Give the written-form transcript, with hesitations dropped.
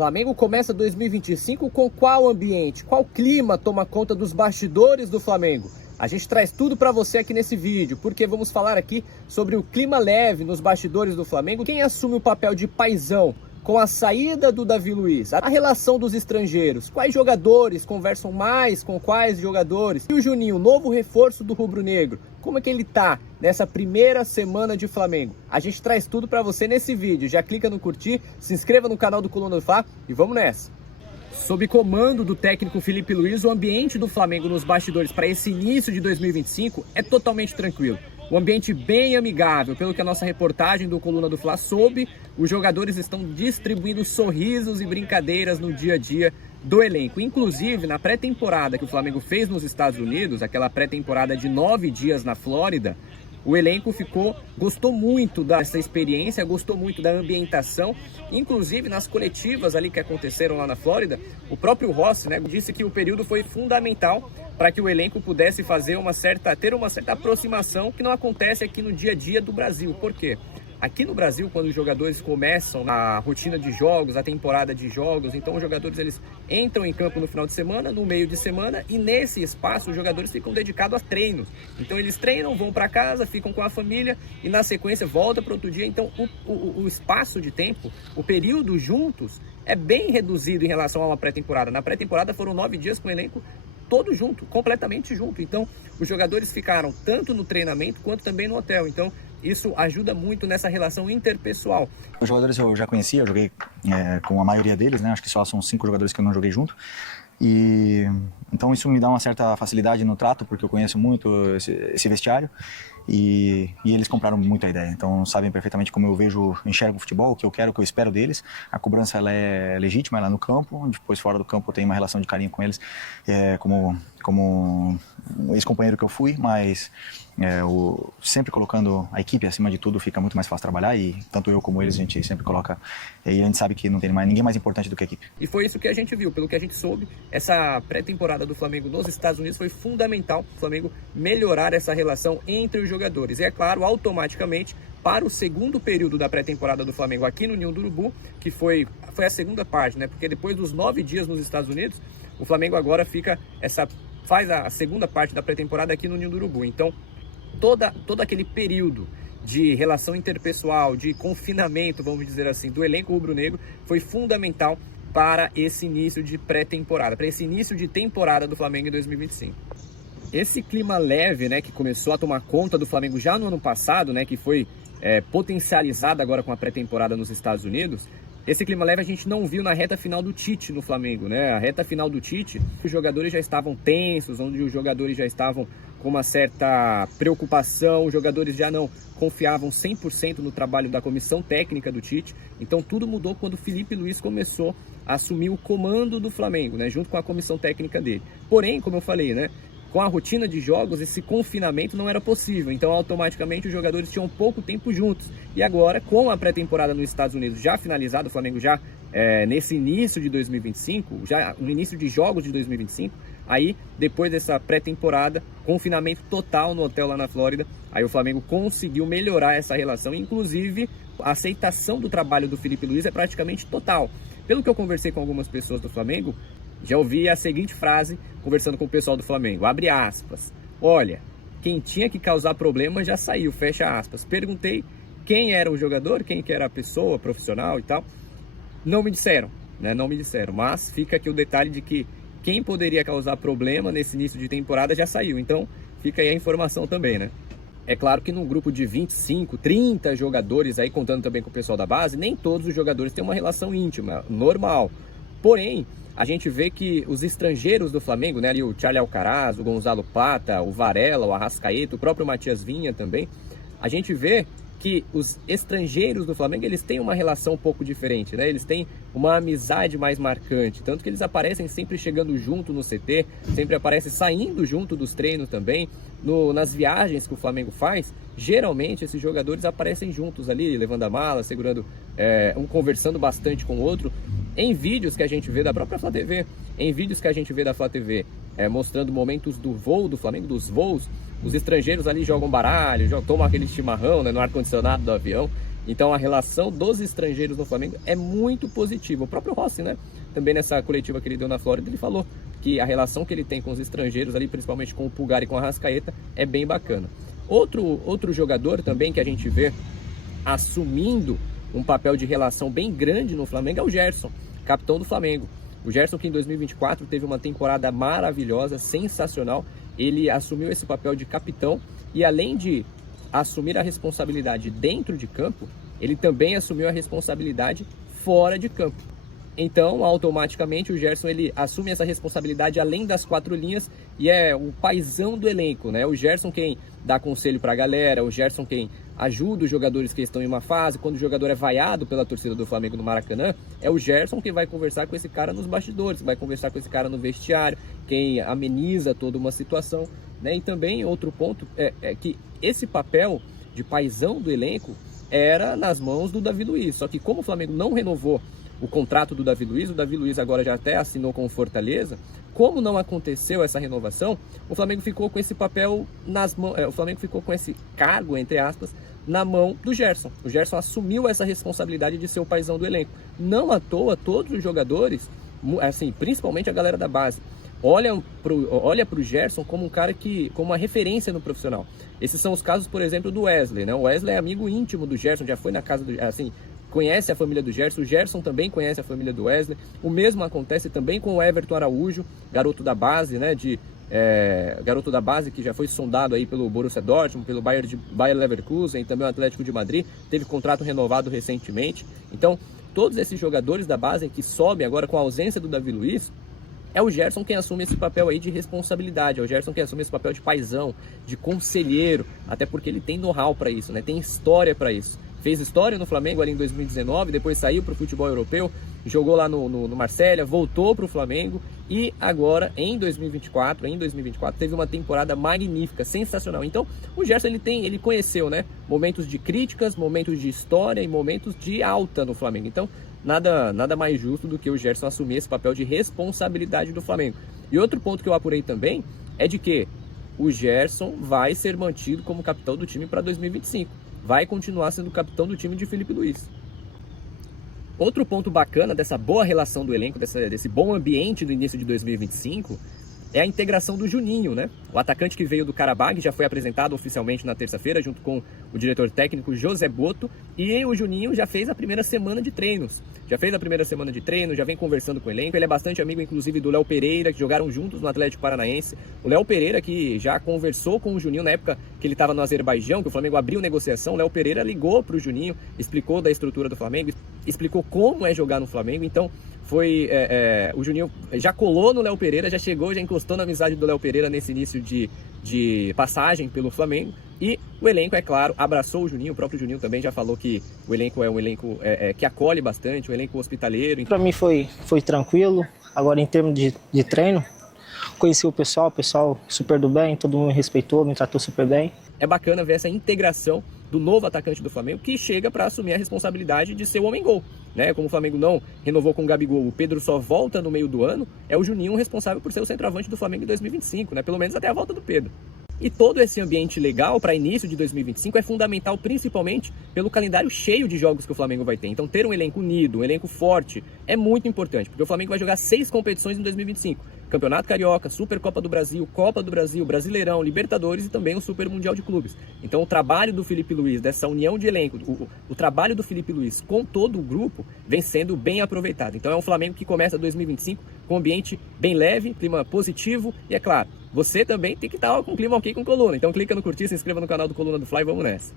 Flamengo começa 2025 com qual ambiente, qual clima toma conta dos bastidores do Flamengo? A gente traz tudo para você aqui nesse vídeo, porque vamos falar aqui sobre o clima leve nos bastidores do Flamengo, quem assume o papel de paizão com a saída do Davi Luiz, a relação dos estrangeiros, quais jogadores conversam mais com quais jogadores, e o Juninho, novo reforço do rubro-negro, como é que ele tá nessa primeira semana de Flamengo? A gente traz tudo para você nesse vídeo, já clica no curtir, se inscreva no canal do Coluna do Fla e vamos nessa! Sob comando do técnico Felipe Luiz, o ambiente do Flamengo nos bastidores para esse início de 2025 é totalmente tranquilo. Um ambiente bem amigável, pelo que a nossa reportagem do Coluna do Fla soube, os jogadores estão distribuindo sorrisos e brincadeiras no dia a dia do elenco. Inclusive, na pré-temporada que o Flamengo fez nos Estados Unidos, aquela pré-temporada de 9 dias na Flórida, o elenco gostou muito dessa experiência, gostou muito da ambientação. Inclusive, nas coletivas ali que aconteceram lá na Flórida, o próprio Rossi, disse que o período foi fundamental para que o elenco pudesse ter uma certa aproximação que não acontece aqui no dia a dia do Brasil. Por quê? Aqui no Brasil, quando os jogadores começam a rotina de jogos, a temporada de jogos, então os jogadores eles entram em campo no final de semana, no meio de semana, e nesse espaço os jogadores ficam dedicados a treinos. Então eles treinam, vão para casa, ficam com a família e na sequência volta para outro dia. Então o espaço de tempo, o período juntos é bem reduzido em relação a uma pré-temporada. Na pré-temporada foram 9 dias com o elenco todo junto, completamente junto. Então os jogadores ficaram tanto no treinamento quanto também no hotel. Então isso ajuda muito nessa relação interpessoal. Os jogadores eu já conhecia, eu joguei com a maioria deles, né? Acho que só são 5 jogadores que eu não joguei junto. E então isso me dá uma certa facilidade no trato, porque eu conheço muito esse vestiário e eles compraram muito a ideia. Então sabem perfeitamente como eu enxergo o futebol, o que eu quero, o que eu espero deles. A cobrança ela é legítima, ela é no campo, depois fora do campo eu tenho uma relação de carinho com eles, como um ex-companheiro que eu fui, mas sempre colocando a equipe acima de tudo fica muito mais fácil trabalhar, e tanto eu como eles a gente sempre coloca, e a gente sabe que não tem ninguém mais importante do que a equipe. E foi isso que a gente viu, pelo que a gente soube, essa pré-temporada do Flamengo nos Estados Unidos foi fundamental para o Flamengo melhorar essa relação entre os jogadores. E é claro, automaticamente, para o segundo período da pré-temporada do Flamengo aqui no Ninho do Urubu, que foi a segunda parte, porque depois dos 9 dias nos Estados Unidos, o Flamengo agora faz a segunda parte da pré-temporada aqui no Ninho do Urubu. Então, todo aquele período de relação interpessoal, de confinamento, vamos dizer assim, do elenco rubro-negro, foi fundamental para esse início de pré-temporada, para esse início de temporada do Flamengo em 2025. Esse clima leve, que começou a tomar conta do Flamengo já no ano passado, que foi potencializado agora com a pré-temporada nos Estados Unidos, esse clima leve a gente não viu na reta final do Tite no Flamengo, A reta final do Tite, os jogadores já estavam tensos, onde os jogadores já estavam com uma certa preocupação, os jogadores já não confiavam 100% no trabalho da comissão técnica do Tite. Então tudo mudou quando o Felipe Luiz começou a assumir o comando do Flamengo, junto com a comissão técnica dele. Porém, como eu falei, com a rotina de jogos, esse confinamento não era possível, então automaticamente os jogadores tinham pouco tempo juntos. E agora, com a pré-temporada nos Estados Unidos já finalizada, o Flamengo já nesse início de 2025, já no início de jogos de 2025, aí depois dessa pré-temporada, confinamento total no hotel lá na Flórida, aí o Flamengo conseguiu melhorar essa relação, inclusive a aceitação do trabalho do Felipe Luiz é praticamente total. Pelo que eu conversei com algumas pessoas do Flamengo, já ouvi a seguinte frase, conversando com o pessoal do Flamengo, abre aspas, olha, quem tinha que causar problema já saiu, fecha aspas. Perguntei quem era o jogador, quem que era a pessoa, profissional e tal, não me disseram, mas fica aqui o detalhe de que quem poderia causar problema nesse início de temporada já saiu, então fica aí a informação também, É claro que num grupo de 25, 30 jogadores, aí contando também com o pessoal da base, nem todos os jogadores têm uma relação íntima, normal, porém, a gente vê que os estrangeiros do Flamengo, ali o Charly Alcaraz, o Gonzalo Plata, o Varela, o Arrascaeta, o próprio Matias Vinha também, a gente vê que os estrangeiros do Flamengo, eles têm uma relação um pouco diferente, Eles têm uma amizade mais marcante, tanto que eles aparecem sempre chegando junto no CT, sempre aparecem saindo junto dos treinos também, nas viagens que o Flamengo faz, geralmente esses jogadores aparecem juntos ali, levando a mala, segurando, um conversando bastante com o outro. Em vídeos que a gente vê da própria Flá TV, mostrando momentos do voo do Flamengo, dos voos, os estrangeiros ali jogam baralho, tomam aquele chimarrão no ar-condicionado do avião. Então a relação dos estrangeiros no Flamengo é muito positiva. O próprio Rossi, né? Também nessa coletiva que ele deu na Flórida, ele falou que a relação que ele tem com os estrangeiros ali, principalmente com o Pulgar e com a Arrascaeta, é bem bacana. Outro jogador também que a gente vê assumindo um papel de relação bem grande no Flamengo é o Gerson, capitão do Flamengo. O Gerson, que em 2024 teve uma temporada maravilhosa, sensacional. Ele assumiu esse papel de capitão e, além de assumir a responsabilidade dentro de campo, ele também assumiu a responsabilidade fora de campo. Então, automaticamente, o Gerson ele assume essa responsabilidade além das 4 linhas e é o paizão do elenco, né? O Gerson quem dá conselho para a galera, o Gerson quem ajuda os jogadores que estão em uma fase. Quando o jogador é vaiado pela torcida do Flamengo no Maracanã, é o Gerson quem vai conversar com esse cara nos bastidores, vai conversar com esse cara no vestiário, quem ameniza toda uma situação, né? E também outro ponto é que esse papel de paizão do elenco era nas mãos do Davi Luiz, só que como o Flamengo não renovou o contrato do Davi Luiz, o Davi Luiz agora já até assinou com o Fortaleza. Como não aconteceu essa renovação, o Flamengo ficou com esse papel nas mãos, o Flamengo ficou com esse cargo, entre aspas, na mão do Gerson. O Gerson assumiu essa responsabilidade de ser o paizão do elenco. Não à toa, todos os jogadores, assim, principalmente a galera da base, olha pro Gerson como um cara como uma referência no profissional. Esses são os casos, por exemplo, do Wesley, né? O Wesley é amigo íntimo do Gerson, já foi na casa do, assim, conhece a família do Gerson, o Gerson também conhece a família do Wesley. O mesmo acontece também com o Everton Araújo, garoto da base, né? Garoto da base que já foi sondado aí pelo Borussia Dortmund, pelo Bayer Leverkusen, também o Atlético de Madrid, teve contrato renovado recentemente. Então, todos esses jogadores da base que sobem agora com a ausência do Davi Luiz, é o Gerson quem assume esse papel aí de responsabilidade, é o Gerson quem assume esse papel de paizão, de conselheiro, até porque ele tem know-how para isso, né? Tem história para isso. Fez história no Flamengo ali em 2019, depois saiu para o futebol europeu, jogou lá no Marselha, voltou para o Flamengo e agora em 2024 teve uma temporada magnífica, sensacional. Então o Gerson ele conheceu, né, momentos de críticas, momentos de história e momentos de alta no Flamengo. Então nada mais justo do que o Gerson assumir esse papel de responsabilidade do Flamengo. E outro ponto que eu apurei também é de que o Gerson vai ser mantido como capitão do time para 2025. Vai continuar sendo capitão do time de Felipe Luiz. Outro ponto bacana dessa boa relação do elenco, desse bom ambiente do início de 2025, é a integração do Juninho, né? O atacante que veio do Qarabag já foi apresentado oficialmente na terça-feira, junto com o diretor técnico José Boto, e o Juninho já fez a primeira semana de treinos. Já vem conversando com o elenco. Ele é bastante amigo, inclusive, do Léo Pereira, que jogaram juntos no Atlético Paranaense. O Léo Pereira, que já conversou com o Juninho na época que ele estava no Azerbaijão, que o Flamengo abriu negociação. O Léo Pereira ligou para o Juninho, explicou da estrutura do Flamengo, explicou como é jogar no Flamengo. Então, o Juninho já colou no Léo Pereira, já chegou, já encostou na amizade do Léo Pereira nesse início de passagem pelo Flamengo. E o elenco, é claro, abraçou o Juninho. O próprio Juninho também já falou que o elenco é um elenco que acolhe bastante, um elenco hospitaleiro. Para mim foi tranquilo. Agora, em termos de treino, conheci o pessoal super do bem, todo mundo me respeitou, me tratou super bem. É bacana ver essa integração do novo atacante do Flamengo, que chega para assumir a responsabilidade de ser o homem-gol, né? Como o Flamengo não renovou com o Gabigol, o Pedro só volta no meio do ano, é o Juninho responsável por ser o centroavante do Flamengo em 2025, né? Pelo menos até a volta do Pedro. E todo esse ambiente legal para início de 2025 é fundamental, principalmente pelo calendário cheio de jogos que o Flamengo vai ter. Então ter um elenco unido, um elenco forte, é muito importante, porque o Flamengo vai jogar 6 competições em 2025. Campeonato Carioca, Supercopa do Brasil, Copa do Brasil, Brasileirão, Libertadores e também o Super Mundial de Clubes. Então o trabalho do Felipe Luiz, dessa união de elenco, o trabalho do Felipe Luiz com todo o grupo vem sendo bem aproveitado. Então é um Flamengo que começa 2025 com um ambiente bem leve, clima positivo e, é claro, você também tem que estar com clima ok com Coluna. Então clica no curtir, se inscreva no canal do Coluna do Fly e vamos nessa.